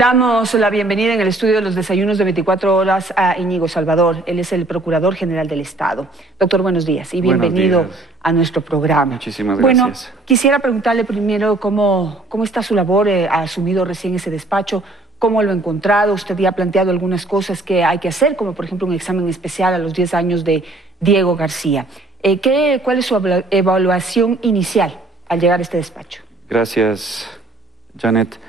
Damos la bienvenida en el estudio de los desayunos de 24 horas a Íñigo Salvador. Él es el Procurador General del Estado. Doctor, buenos días y bienvenido a nuestro programa. Muchísimas gracias. Bueno, quisiera preguntarle primero cómo está su labor. Ha asumido recién ese despacho. ¿Cómo lo ha encontrado? Usted ya ha planteado algunas cosas que hay que hacer, como por ejemplo un examen especial a los 10 años de Diego García. ¿Cuál es su evaluación inicial al llegar a este despacho? Gracias, Janet.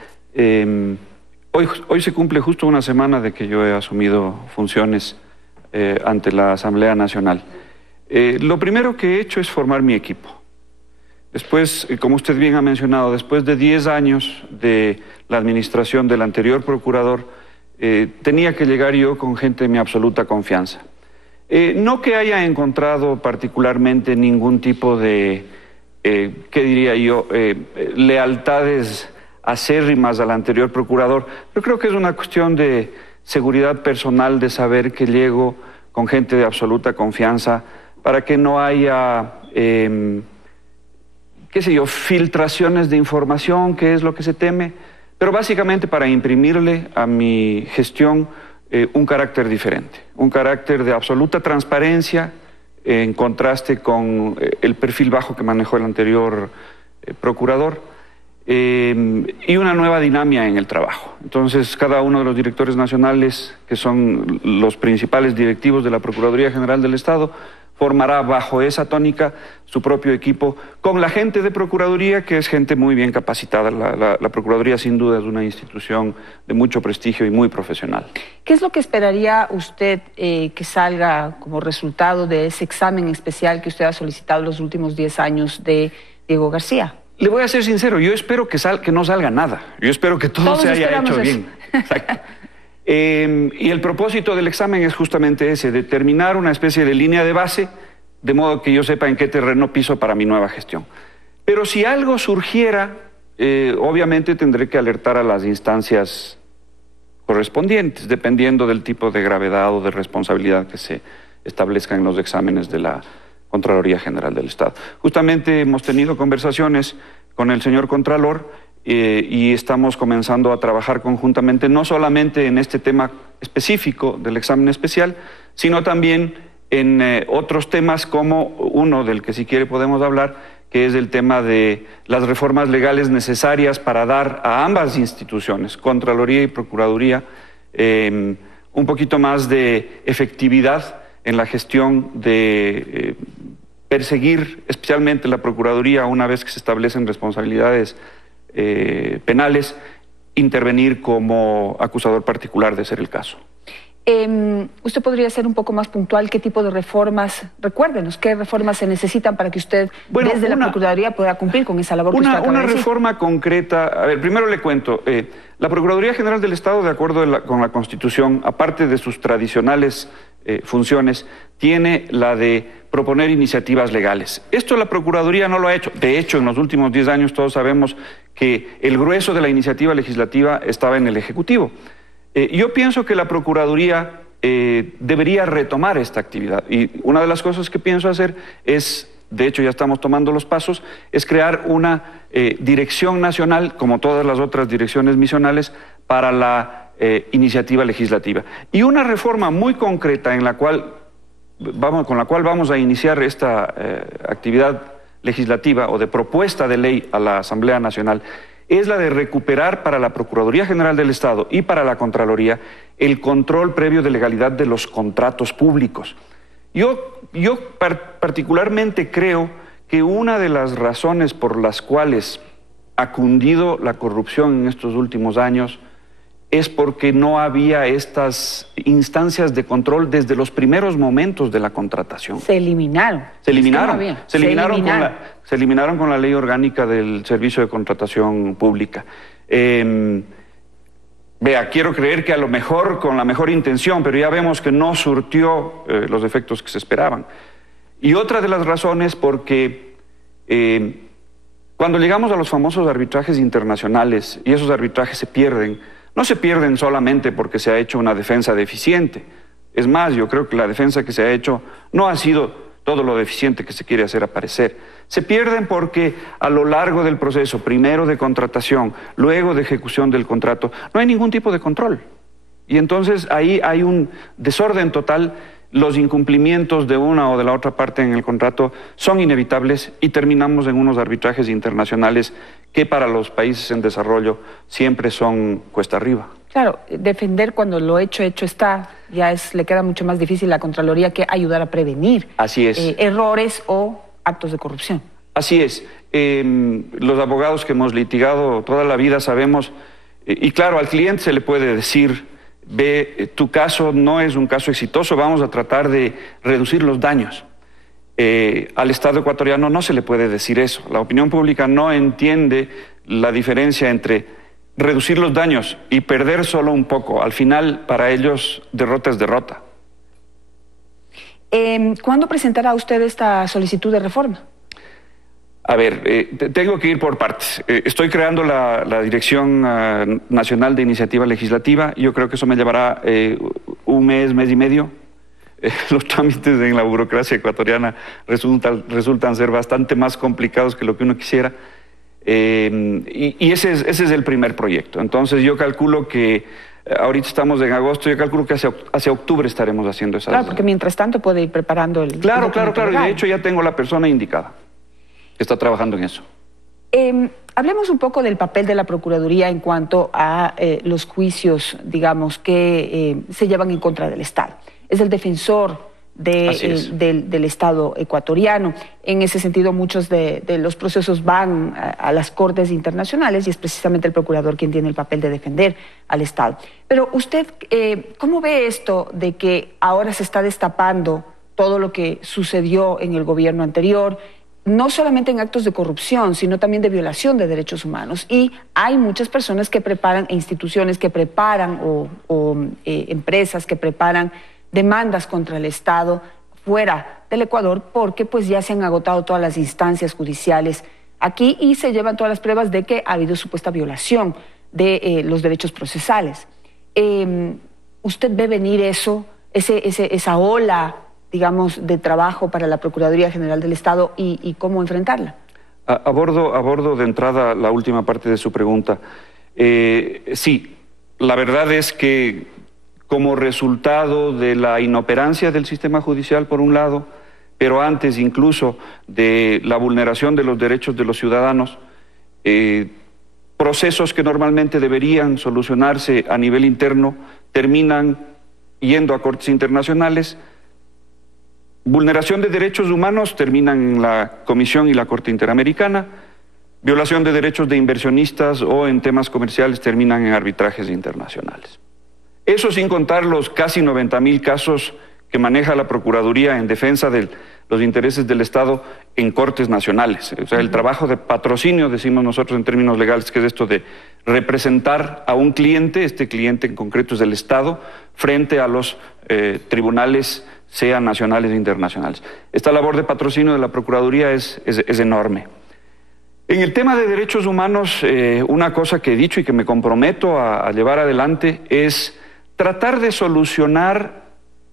Hoy se cumple justo una semana de que yo he asumido funciones ante la Asamblea Nacional. Lo primero que he hecho es formar mi equipo. Después, como usted bien ha mencionado, después de 10 años de la administración del anterior procurador, tenía que llegar yo con gente de mi absoluta confianza. No que haya encontrado particularmente ningún tipo de, ¿qué diría yo?, lealtades acérrimas al anterior procurador, pero creo que es una cuestión de seguridad personal, de saber que llego con gente de absoluta confianza para que no haya, qué sé yo, filtraciones de información, que es lo que se teme, pero básicamente para imprimirle a mi gestión un carácter diferente, un carácter de absoluta transparencia en contraste con el perfil bajo que manejó el anterior procurador. Y una nueva dinámica en el trabajo. Entonces, cada uno de los directores nacionales, que son los principales directivos de la Procuraduría General del Estado, formará bajo esa tónica su propio equipo con la gente de Procuraduría, que es gente muy bien capacitada. La Procuraduría, sin duda, es una institución de mucho prestigio y muy profesional. ¿Qué es lo que esperaría usted que salga como resultado de ese examen especial que usted ha solicitado los últimos 10 años de Diego García? Le voy a ser sincero, yo espero que no salga nada. Yo espero que todo se haya hecho bien. Exacto. Y el propósito del examen es justamente ese, determinar una especie de línea de base, de modo que yo sepa en qué terreno piso para mi nueva gestión. Pero si algo surgiera, obviamente tendré que alertar a las instancias correspondientes, dependiendo del tipo de gravedad o de responsabilidad que se establezca en los exámenes de la Contraloría General del Estado. Justamente hemos tenido conversaciones con el señor Contralor y estamos comenzando a trabajar conjuntamente, no solamente en este tema específico del examen especial, sino también en otros temas, como uno del que si quiere podemos hablar, que es el tema de las reformas legales necesarias para dar a ambas instituciones, Contraloría y Procuraduría, un poquito más de efectividad en la gestión de perseguir, especialmente la Procuraduría, una vez que se establecen responsabilidades penales, intervenir como acusador particular de ser el caso. ¿Usted podría ser un poco más puntual qué tipo de reformas, recuérdenos, qué reformas se necesitan para que usted desde la Procuraduría pueda cumplir con esa labor que usted acaba de decir? Una reforma concreta, a ver, primero le cuento, la Procuraduría General del Estado, de acuerdo con la Constitución, aparte de sus tradicionales funciones, tiene la de proponer iniciativas legales. Esto la Procuraduría no lo ha hecho. De hecho, en los últimos 10 años todos sabemos que el grueso de la iniciativa legislativa estaba en el Ejecutivo. Yo pienso que la Procuraduría debería retomar esta actividad y una de las cosas que pienso hacer es, de hecho ya estamos tomando los pasos, es crear una dirección nacional, como todas las otras direcciones misionales, para la iniciativa legislativa. Y una reforma muy concreta con la cual vamos a iniciar esta actividad legislativa o de propuesta de ley a la Asamblea Nacional es la de recuperar para la Procuraduría General del Estado y para la Contraloría el control previo de legalidad de los contratos públicos. Yo particularmente creo que una de las razones por las cuales ha cundido la corrupción en estos últimos años es porque no había estas instancias de control desde los primeros momentos de la contratación. Se eliminaron. Se eliminaron con la Ley Orgánica del Servicio de Contratación Pública. Quiero creer que a lo mejor con la mejor intención, pero ya vemos que no surtió los efectos que se esperaban. Y otra de las razones porque cuando llegamos a los famosos arbitrajes internacionales y esos arbitrajes se pierden, no se pierden solamente porque se ha hecho una defensa deficiente. Es más, yo creo que la defensa que se ha hecho no ha sido todo lo deficiente que se quiere hacer aparecer. Se pierden porque a lo largo del proceso, primero de contratación, luego de ejecución del contrato, no hay ningún tipo de control. Y entonces ahí hay un desorden total. Los incumplimientos de una o de la otra parte en el contrato son inevitables y terminamos en unos arbitrajes internacionales que para los países en desarrollo siempre son cuesta arriba. Claro, defender cuando lo hecho está, le queda mucho más difícil a la Contraloría que ayudar a prevenir. Así es. Errores o actos de corrupción. Así es. Los abogados que hemos litigado toda la vida sabemos, y claro, al cliente se le puede decir: ve, tu caso no es un caso exitoso, vamos a tratar de reducir los daños. Al Estado ecuatoriano no se le puede decir eso. La opinión pública no entiende la diferencia entre reducir los daños y perder solo un poco. Al final, para ellos, derrota es derrota. ¿Cuándo presentará usted esta solicitud de reforma? A ver, tengo que ir por partes. Estoy creando la Dirección Nacional de Iniciativa Legislativa. Yo creo que eso me llevará un mes, mes y medio. Los trámites en la burocracia ecuatoriana resultan ser bastante más complicados que lo que uno quisiera. Y ese es el primer proyecto. Entonces yo calculo que ahorita estamos en agosto, yo calculo que hacia octubre estaremos haciendo esa. Claro, porque mientras tanto puede ir preparando el... Claro. Y de hecho ya tengo la persona indicada que está trabajando en eso. Hablemos un poco del papel de la Procuraduría en cuanto a los juicios, digamos, que se llevan en contra del Estado. Es el defensor del Estado ecuatoriano. En ese sentido, muchos de los procesos van a las cortes internacionales y es precisamente el procurador quien tiene el papel de defender al Estado. Pero usted, ¿cómo ve esto de que ahora se está destapando todo lo que sucedió en el gobierno anterior, no solamente en actos de corrupción, sino también de violación de derechos humanos? Y hay muchas personas que preparan, e instituciones que preparan, o empresas que preparan demandas contra el Estado fuera del Ecuador porque pues ya se han agotado todas las instancias judiciales aquí y se llevan todas las pruebas de que ha habido supuesta violación de los derechos procesales. ¿Usted ve venir esa ola, digamos, de trabajo para la Procuraduría General del Estado y cómo enfrentarla? Abordo de entrada la última parte de su pregunta. Sí, la verdad es que como resultado de la inoperancia del sistema judicial, por un lado, pero antes incluso de la vulneración de los derechos de los ciudadanos, procesos que normalmente deberían solucionarse a nivel interno terminan yendo a cortes internacionales. Vulneración de derechos humanos terminan en la Comisión y la Corte Interamericana. Violación de derechos de inversionistas o en temas comerciales terminan en arbitrajes internacionales. Eso sin contar los casi 90.000 casos que maneja la Procuraduría en defensa de los intereses del Estado en cortes nacionales. O sea, el trabajo de patrocinio, decimos nosotros en términos legales, que es esto de representar a un cliente, este cliente en concreto es del Estado, frente a los tribunales, sean nacionales e internacionales. Esta labor de patrocinio de la Procuraduría es enorme. En el tema de derechos humanos, una cosa que he dicho y que me comprometo a llevar adelante es tratar de solucionar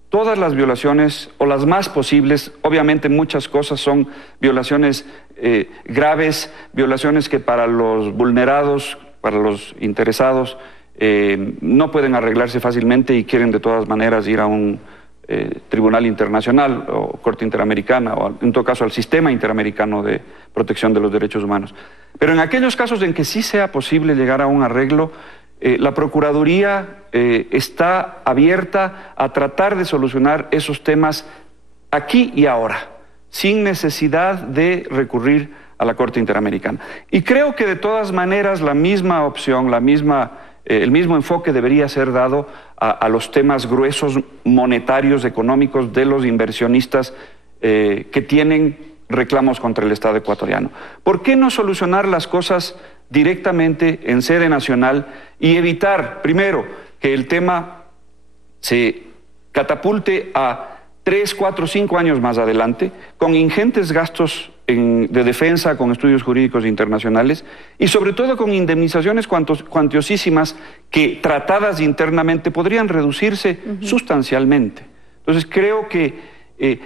todas las violaciones o las más posibles. Obviamente muchas cosas son violaciones graves, violaciones que para los vulnerados, para los interesados, no pueden arreglarse fácilmente y quieren de todas maneras ir a un tribunal internacional o corte interamericana o en todo caso al sistema interamericano de protección de los derechos humanos. Pero en aquellos casos en que sí sea posible llegar a un arreglo, la Procuraduría está abierta a tratar de solucionar esos temas aquí y ahora, sin necesidad de recurrir a la Corte Interamericana. Y creo que de todas maneras la misma opción, el mismo enfoque debería ser dado a los temas gruesos monetarios, económicos de los inversionistas que tienen reclamos contra el Estado ecuatoriano. ¿Por qué no solucionar las cosas directamente en sede nacional y evitar, primero, que el tema se catapulte a 3, 4, 5 años más adelante, con ingentes gastos de defensa, con estudios jurídicos internacionales y sobre todo con indemnizaciones cuantiosísimas que tratadas internamente podrían reducirse sustancialmente? Entonces creo que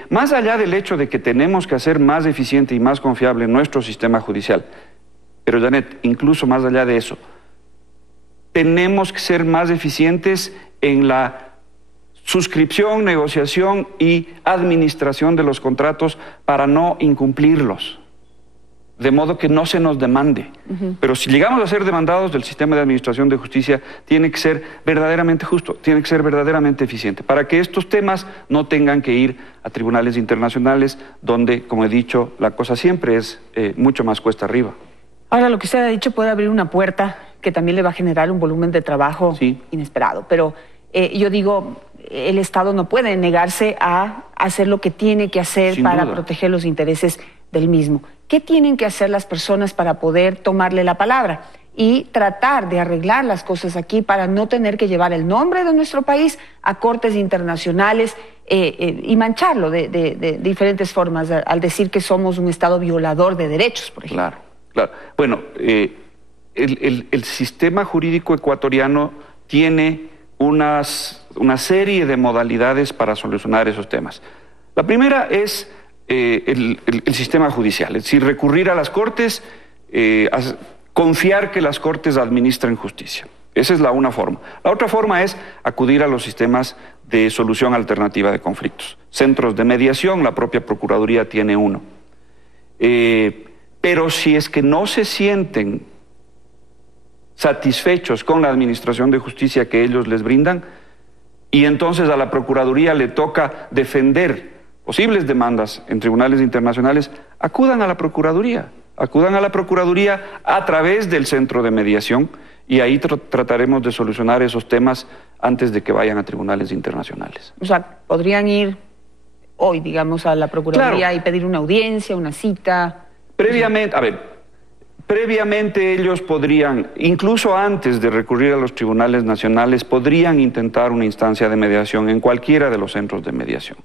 Más allá del hecho de que tenemos que hacer más eficiente y más confiable nuestro sistema judicial, pero Janet, incluso más allá de eso, tenemos que ser más eficientes en la suscripción, negociación y administración de los contratos para no incumplirlos, de modo que no se nos demande. Pero si llegamos a ser demandados del sistema de administración de justicia, tiene que ser verdaderamente justo, tiene que ser verdaderamente eficiente, para que estos temas no tengan que ir a tribunales internacionales, donde, como he dicho, la cosa siempre es mucho más cuesta arriba. Ahora, lo que usted ha dicho puede abrir una puerta que también le va a generar un volumen de trabajo inesperado, pero yo digo, el Estado no puede negarse a hacer lo que tiene que hacer para proteger los intereses del mismo. ¿Qué tienen que hacer las personas para poder tomarle la palabra y tratar de arreglar las cosas aquí para no tener que llevar el nombre de nuestro país a cortes internacionales y mancharlo de diferentes formas al decir que somos un Estado violador de derechos, por ejemplo? Claro, claro. Bueno, el sistema jurídico ecuatoriano tiene una serie de modalidades para solucionar esos temas. La primera es el sistema judicial, es decir, recurrir a las Cortes, confiar que las Cortes administren justicia. Esa es una forma. La otra forma es acudir a los sistemas de solución alternativa de conflictos. Centros de mediación, la propia Procuraduría tiene uno. Pero si es que no se sienten satisfechos con la administración de justicia que ellos les brindan, y entonces a la Procuraduría le toca defender posibles demandas en tribunales internacionales, acudan a la Procuraduría a través del centro de mediación, y ahí trataremos de solucionar esos temas antes de que vayan a tribunales internacionales. O sea, podrían ir hoy, digamos, a la Procuraduría y pedir una audiencia, una cita. Previamente ellos podrían, incluso antes de recurrir a los tribunales nacionales, podrían intentar una instancia de mediación en cualquiera de los centros de mediación.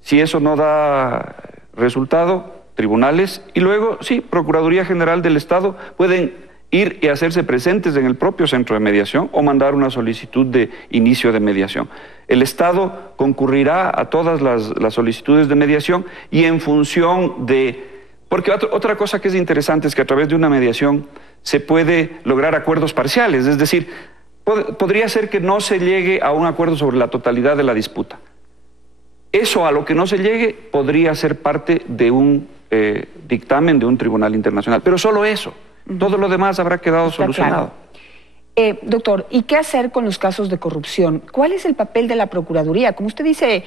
Si eso no da resultado, tribunales, y luego, sí, Procuraduría General del Estado pueden ir y hacerse presentes en el propio centro de mediación o mandar una solicitud de inicio de mediación. El Estado concurrirá a todas las solicitudes de mediación y en función de... Porque otra cosa que es interesante es que a través de una mediación se puede lograr acuerdos parciales, es decir, podría ser que no se llegue a un acuerdo sobre la totalidad de la disputa. Eso a lo que no se llegue podría ser parte de un dictamen de un tribunal internacional, pero solo eso. Todo lo demás habrá quedado solucionado. Claro. Doctor, ¿y qué hacer con los casos de corrupción? ¿Cuál es el papel de la Procuraduría? Como usted dice,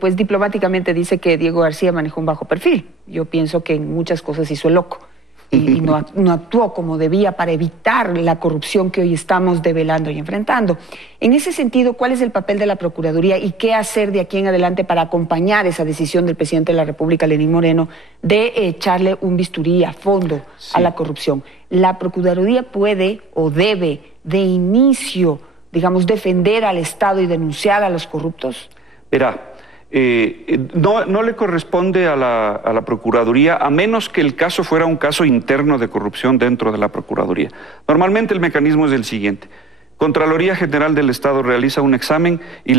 pues diplomáticamente dice que Diego García manejó un bajo perfil. Yo pienso que en muchas cosas hizo el loco y no actuó como debía para evitar la corrupción que hoy estamos develando y enfrentando. En ese sentido, ¿cuál es el papel de la Procuraduría y qué hacer de aquí en adelante para acompañar esa decisión del presidente de la República, Lenín Moreno, de echarle un bisturí a fondo a la corrupción? ¿La Procuraduría puede o debe de inicio, digamos, defender al Estado y denunciar a los corruptos? Verá, no le corresponde a la Procuraduría, a menos que el caso fuera un caso interno de corrupción dentro de la Procuraduría. Normalmente el mecanismo es el siguiente. Contraloría General del Estado realiza un examen y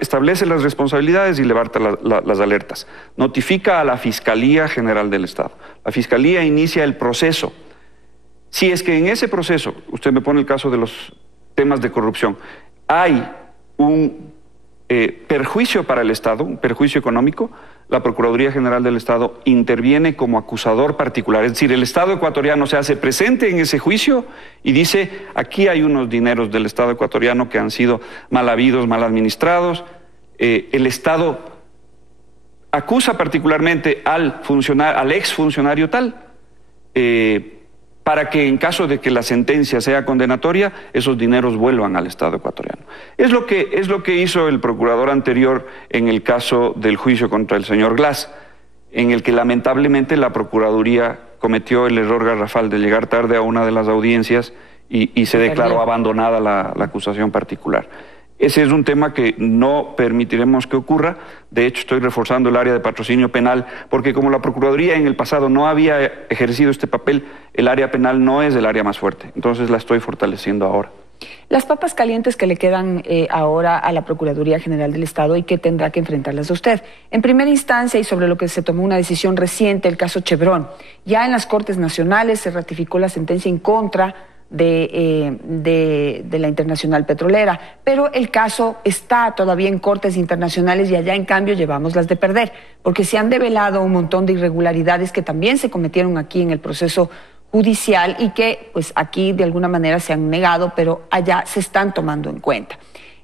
establece las responsabilidades y levanta las alertas. Notifica a la Fiscalía General del Estado. La Fiscalía inicia el proceso. Si es que en ese proceso, usted me pone el caso de los temas de corrupción, hay un perjuicio para el Estado, un perjuicio económico, la Procuraduría General del Estado interviene como acusador particular. Es decir, el Estado ecuatoriano se hace presente en ese juicio y dice, aquí hay unos dineros del Estado ecuatoriano que han sido mal habidos, mal administrados. El Estado acusa particularmente al exfuncionario tal, para que en caso de que la sentencia sea condenatoria, esos dineros vuelvan al Estado ecuatoriano. Es lo que hizo el procurador anterior en el caso del juicio contra el señor Glass, en el que lamentablemente la Procuraduría cometió el error garrafal de llegar tarde a una de las audiencias y se declaró abandonada la acusación particular. Ese es un tema que no permitiremos que ocurra. De hecho, estoy reforzando el área de patrocinio penal, porque como la Procuraduría en el pasado no había ejercido este papel, el área penal no es el área más fuerte. Entonces la estoy fortaleciendo ahora. Las papas calientes que le quedan ahora a la Procuraduría General del Estado y que tendrá que enfrentarlas a usted. En primera instancia, y sobre lo que se tomó una decisión reciente, el caso Chevron. Ya en las Cortes Nacionales se ratificó la sentencia en contra de la Internacional Petrolera, pero el caso está todavía en Cortes Internacionales y allá en cambio llevamos las de perder, porque se han develado un montón de irregularidades que también se cometieron aquí en el proceso judicial y que pues aquí de alguna manera se han negado, pero allá se están tomando en cuenta.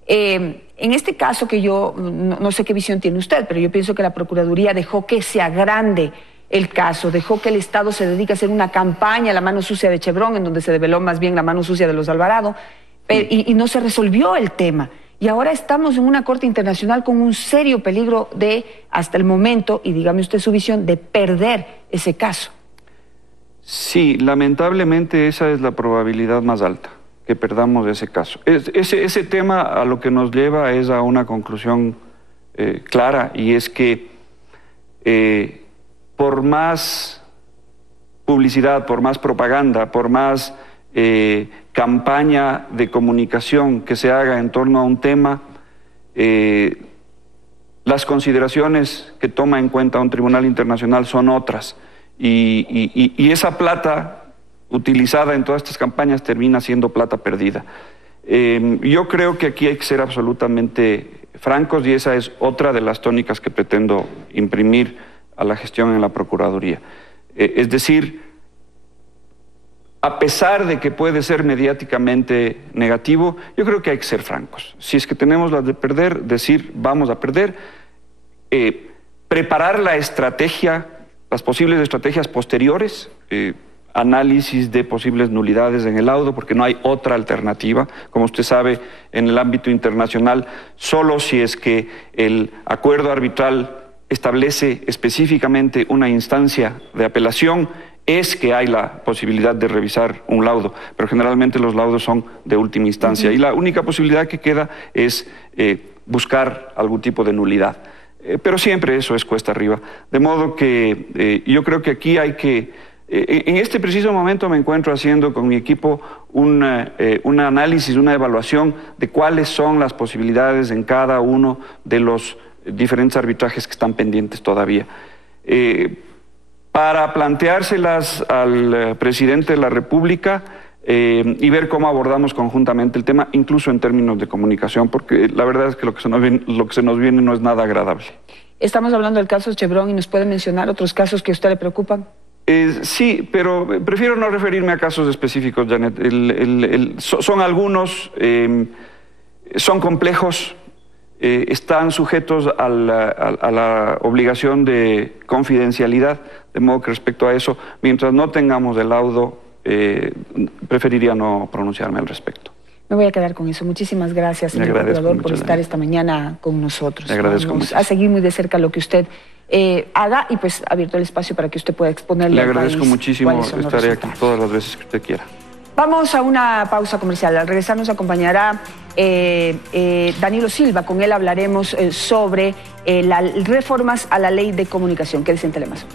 En este caso que yo no sé qué visión tiene usted, pero yo pienso que la Procuraduría dejó que se agrande el caso, dejó que el Estado se dedique a hacer una campaña, la mano sucia de Chevron, en donde se develó más bien la mano sucia de los Alvarado, y no se resolvió el tema. Y ahora estamos en una corte internacional con un serio peligro de, hasta el momento, y dígame usted su visión, de perder ese caso. Sí, lamentablemente esa es la probabilidad más alta, que perdamos ese caso. Ese tema a lo que nos lleva es a una conclusión clara, y es que por más publicidad, por más propaganda, por más campaña de comunicación que se haga en torno a un tema, las consideraciones que toma en cuenta un tribunal internacional son otras, y esa plata utilizada en todas estas campañas termina siendo plata perdida. Yo creo que aquí hay que ser absolutamente francos, y esa es otra de las tónicas que pretendo imprimir a la gestión en la Procuraduría. Es decir, a pesar de que puede ser mediáticamente negativo, yo creo que hay que ser francos. Si es que tenemos las de perder, decir vamos a perder, preparar la estrategia, las posibles estrategias posteriores, análisis de posibles nulidades en el laudo, porque no hay otra alternativa. Como usted sabe, en el ámbito internacional, solo si es que el acuerdo arbitral establece específicamente una instancia de apelación, es que hay la posibilidad de revisar un laudo, pero generalmente los laudos son de última instancia, y la única posibilidad que queda es buscar algún tipo de nulidad. Pero siempre eso es cuesta arriba, de modo que yo creo que aquí hay que, en este preciso momento me encuentro haciendo con mi equipo un análisis, una evaluación de cuáles son las posibilidades en cada uno de los diferentes arbitrajes que están pendientes todavía, para planteárselas al presidente de la República y ver cómo abordamos conjuntamente el tema, incluso en términos de comunicación, porque la verdad es que lo que se nos viene no es nada agradable. Estamos hablando del caso Chevron, y nos puede mencionar otros casos que a usted le preocupan. Sí, pero prefiero no referirme a casos específicos, Janet. Son algunos, son complejos, están sujetos a la obligación de confidencialidad, de modo que respecto a eso, mientras no tengamos el laudo, preferiría no pronunciarme al respecto. Me voy a quedar con eso. Muchísimas gracias, señor procurador, por estar esta mañana con nosotros. Le agradezco mucho. A seguir muy de cerca lo que usted haga, y pues abierto el espacio para que usted pueda exponerle al país. Le agradezco muchísimo, estaré aquí todas las veces que usted quiera. Vamos a una pausa comercial. Al regresar nos acompañará Danilo Silva. Con él hablaremos sobre las reformas a la ley de comunicación. Quédese en Telemazo.